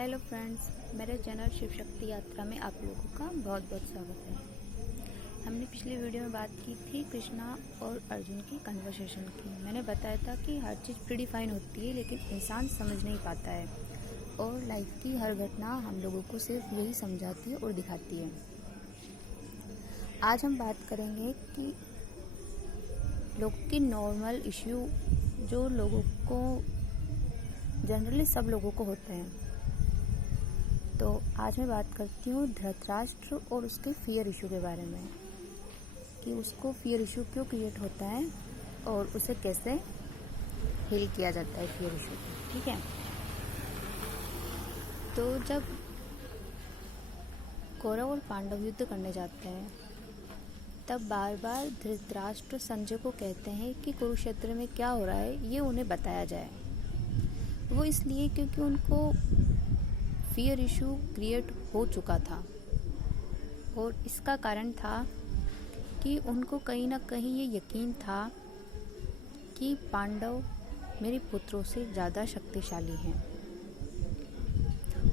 Hello friends, मेरे channel Shiv Shakti यात्रा में आप लोगों का बहुत बहुत स्वागत है। हमने पिछली वीडियो में बात की थी कृष्णा और अर्जुन की कन्वर्सेशन की। मैंने बताया था कि हर चीज़ प्रीडिफाइन होती है लेकिन इंसान समझ नहीं पाता है और लाइफ की हर घटना हम लोगों को सिर्फ यही समझाती है और दिखाती है। आज हम बात करेंगे कि लोगों की नॉर्मल इश्यू जो लोगों को जनरली सब लोगों को होते हैं। तो आज मैं बात करती हूँ धृतराष्ट्र और उसके फियर इशू के बारे में कि उसको फियर इशू क्यों क्रिएट होता है और उसे कैसे हील किया जाता है फियर इशू को। ठीक है, तो जब कौरव और पांडव युद्ध करने जाते हैं तब बार बार धृतराष्ट्र संजय को कहते हैं कि कुरुक्षेत्र में क्या हो रहा है ये उन्हें बताया जाए। वो इसलिए क्योंकि उनको फियर इशू क्रिएट हो चुका था और इसका कारण था कि उनको कहीं ना कहीं ये यकीन था कि पांडव मेरे पुत्रों से ज़्यादा शक्तिशाली हैं।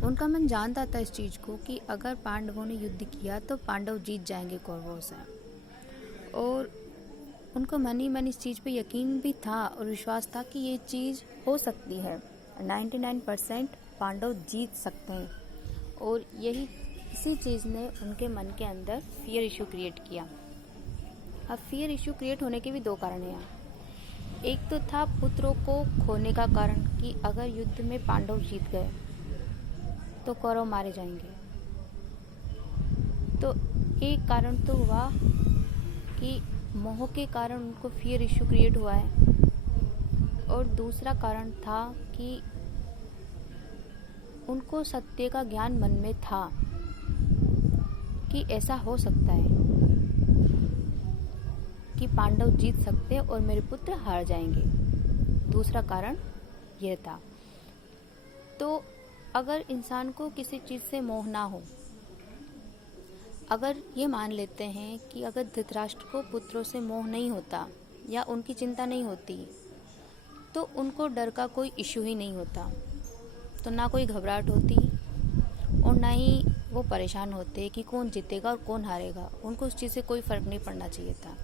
उनका मन जानता था इस चीज़ को कि अगर पांडवों ने युद्ध किया तो पांडव जीत जाएंगे कौरवों से, और उनको मन ही मन इस चीज़ पे यकीन भी था और विश्वास था कि ये चीज़ हो सकती है। 99% पांडव जीत सकते हैं और यही इसी चीज़ ने उनके मन के अंदर फियर इशू क्रिएट किया। अब फियर इशू क्रिएट होने के भी दो कारण हैं यहाँ। एक तो था पुत्रों को खोने का कारण कि अगर युद्ध में पांडव जीत गए तो कौरव मारे जाएंगे। तो एक कारण तो हुआ कि मोह के कारण उनको फियर इशू क्रिएट हुआ है, और दूसरा कारण था कि उनको सत्य का ज्ञान मन में था कि ऐसा हो सकता है कि पांडव जीत सकते हैं और मेरे पुत्र हार जाएंगे। दूसरा कारण यह था। तो अगर इंसान को किसी चीज़ से मोह ना हो, अगर ये मान लेते हैं कि अगर धृतराष्ट्र को पुत्रों से मोह नहीं होता या उनकी चिंता नहीं होती तो उनको डर का कोई इशू ही नहीं होता, तो ना कोई घबराहट होती और ना ही वो परेशान होते कि कौन जीतेगा और कौन हारेगा। उनको उस चीज़ से कोई फ़र्क नहीं पड़ना चाहिए था।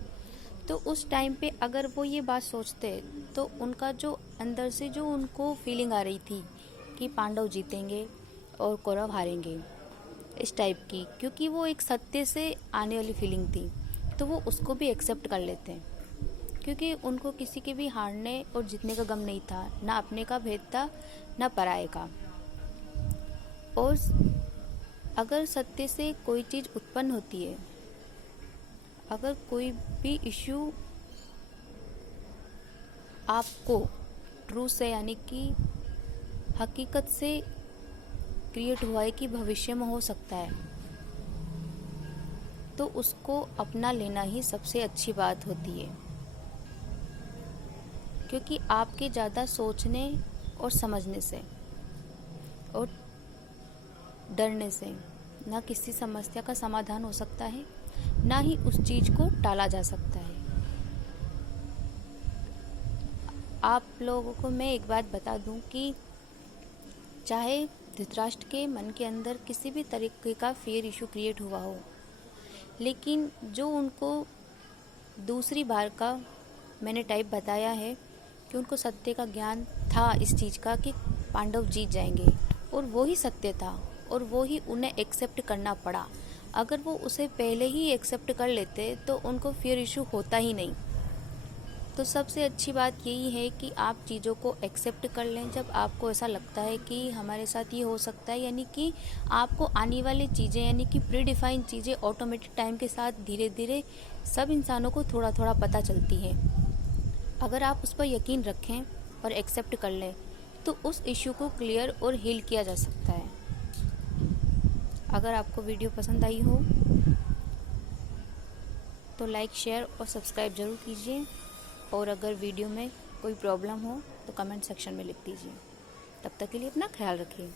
तो उस टाइम पे अगर वो ये बात सोचते तो उनका जो अंदर से जो उनको फीलिंग आ रही थी कि पांडव जीतेंगे और कौरव हारेंगे, इस टाइप की, क्योंकि वो एक सत्य से आने वाली फीलिंग थी, तो वो उसको भी एक्सेप्ट कर लेते हैं क्योंकि उनको किसी के भी हारने और जीतने का गम नहीं था, ना अपने का भेद था ना पराये का। और अगर सत्य से कोई चीज़ उत्पन्न होती है, अगर कोई भी इश्यू आपको ट्रू से यानी कि हकीकत से क्रिएट हुआ है कि भविष्य में हो सकता है, तो उसको अपना लेना ही सबसे अच्छी बात होती है, क्योंकि आपके ज़्यादा सोचने और समझने से और डरने से ना किसी समस्या का समाधान हो सकता है, ना ही उस चीज़ को टाला जा सकता है। आप लोगों को मैं एक बात बता दूं कि चाहे धृतराष्ट्र के मन के अंदर किसी भी तरीके का फियर इशू क्रिएट हुआ हो, लेकिन जो उनको दूसरी बार का मैंने टाइप बताया है कि उनको सत्य का ज्ञान था इस चीज़ का कि पांडव जीत जाएंगे, और वो ही सत्य था और वो ही उन्हें एक्सेप्ट करना पड़ा। अगर वो उसे पहले ही एक्सेप्ट कर लेते तो उनको फियर इशू होता ही नहीं। तो सबसे अच्छी बात यही है कि आप चीज़ों को एक्सेप्ट कर लें जब आपको ऐसा लगता है कि हमारे साथ ये हो सकता है, यानी कि आपको आने वाली चीज़ें यानी कि प्रीडिफाइन चीज़ें ऑटोमेटिक टाइम के साथ धीरे धीरे सब इंसानों को थोड़ा थोड़ा पता चलती है। अगर आप उस पर यकीन रखें और एक्सेप्ट कर लें तो उस इश्यू को क्लियर और हील किया जा सकता है। अगर आपको वीडियो पसंद आई हो तो लाइक, शेयर और सब्सक्राइब ज़रूर कीजिए, और अगर वीडियो में कोई प्रॉब्लम हो तो कमेंट सेक्शन में लिख दीजिए। तब तक के लिए अपना ख्याल रखिए।